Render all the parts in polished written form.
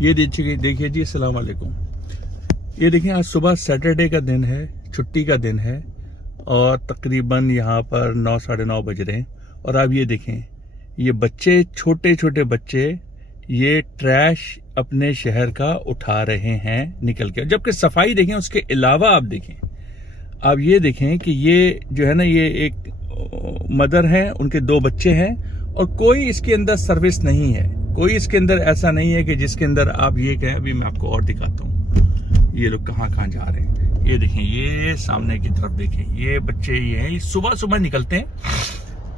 ये देखिए जी, अस्सलाम वालेकुम। ये देखिए, आज सुबह सैटरडे का दिन है, छुट्टी का दिन है और तकरीबन यहाँ पर 9 साढ़े 9 बज रहे हैं। और आप ये देखें, ये बच्चे, छोटे छोटे बच्चे, ये ट्रैश अपने शहर का उठा रहे हैं निकल के। जबकि सफाई देखें, उसके अलावा आप देखें, आप ये देखें कि ये जो है ना, ये एक मदर है, उनके 2 बच्चे हैं और कोई इसके अंदर सर्विस नहीं है। कोई इसके अंदर ऐसा नहीं है कि जिसके अंदर आप ये कहें। अभी मैं आपको और दिखाता हूँ, ये लोग कहाँ कहाँ जा रहे हैं। ये देखें, ये सामने की तरफ देखें, ये बच्चे ये हैं, ये सुबह सुबह निकलते हैं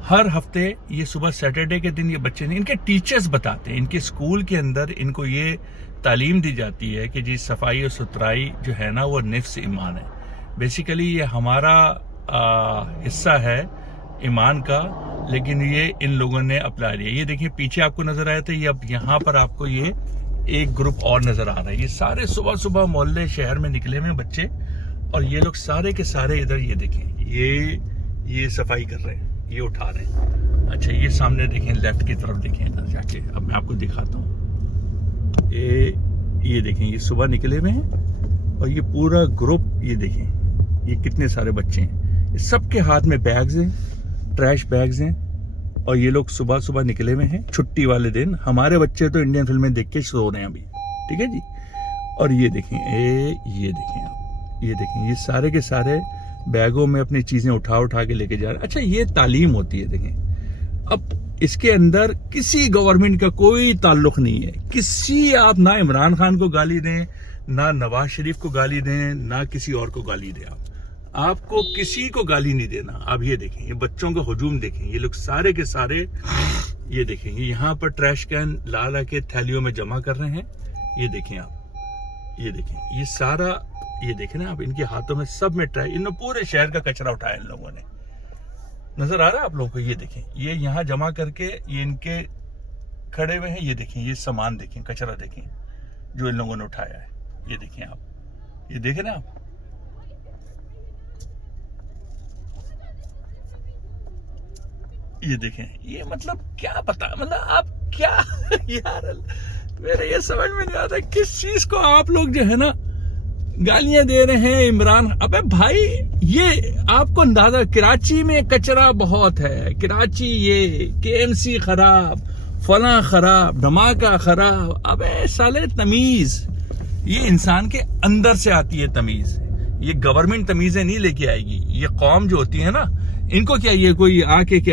हर हफ्ते। ये सुबह सैटरडे के दिन ये बच्चे नहीं, इनके टीचर्स बताते हैं, इनके स्कूल के अंदर इनको ये तालीम दी जाती है कि जी सफाई और सुथराई जो है ना, वो निफ्स ईमान है। बेसिकली ये हमारा हिस्सा है ईमान का, लेकिन ये इन लोगों ने अप्लाई लिया। ये देखिए, पीछे आपको नजर आया था, ये अब यहाँ पर आपको ये एक ग्रुप और नजर आ रहा है। ये सारे सुबह सुबह मोहल्ले शहर में निकले हुए बच्चे, और ये लोग सारे के सारे इधर ये देखें, ये सफाई कर रहे हैं, ये उठा रहे हैं। अच्छा, ये सामने देखें, लेफ्ट की तरफ देखें इधर जाके, अब मैं आपको दिखाता हूँ। ये देखें, ये सुबह निकले हुए हैं और ये पूरा ग्रुप, ये देखें, ये कितने सारे बच्चे हैं। सबके हाथ में बैग्स हैं, ट्रैश बैग्स हैं, और ये लोग सुबह सुबह निकले हुए हैं छुट्टी वाले दिन। हमारे बच्चे तो इंडियन फिल्में देख के सो रहे हैं अभी, ठीक है जी। और ये देखें, ये देखें आप, ये देखें, ये सारे के सारे बैगों में अपनी चीजें उठा उठा के लेके जा रहे हैं। अच्छा, ये तालीम होती है। देखें, अब इसके अंदर किसी गवर्नमेंट का कोई ताल्लुक नहीं है। किसी, आप ना इमरान खान को गाली दें, ना नवाज शरीफ को गाली दें, ना किसी और को गाली दें। आपको किसी को गाली नहीं देना। आप ये देखें, ये बच्चों का हुजूम देखें, ये लोग सारे के सारे, ये देखें, ये यहाँ पर ट्रैश कैन ला ला के थैलियों में जमा कर रहे हैं। ये देखें आप, ये देखें, ये सारा, ये देखें ना आप, इनके हाथों में सब में ट्रैश, इन पूरे शहर का कचरा उठाया इन लोगों ने। नजर आ रहा है आप लोगों को? ये देखें, ये यहाँ जमा करके ये इनके खड़े हुए हैं। ये देखें, ये सामान देखें, कचरा देखें जो इन लोगों ने उठाया है। ये देखें आप, ये देखें ना आप, ये देखें, ये मतलब क्या पता, मतलब आप क्या यार, मेरे ये समझ में नहीं आता किस चीज को आप लोग जो है ना गालियां दे रहे हैं इमरान। अबे भाई, ये आपको अंदाजा, कराची में कचरा बहुत है, कराची, ये केएमसी खराब, फला खराब, धमाका खराब। अबे साले, तमीज ये इंसान के अंदर से आती है तमीज। ये गवर्नमेंट तमीजें नहीं लेके आएगी। ये कौम जो होती है ना, इनको क्या, ये कोई आके क्या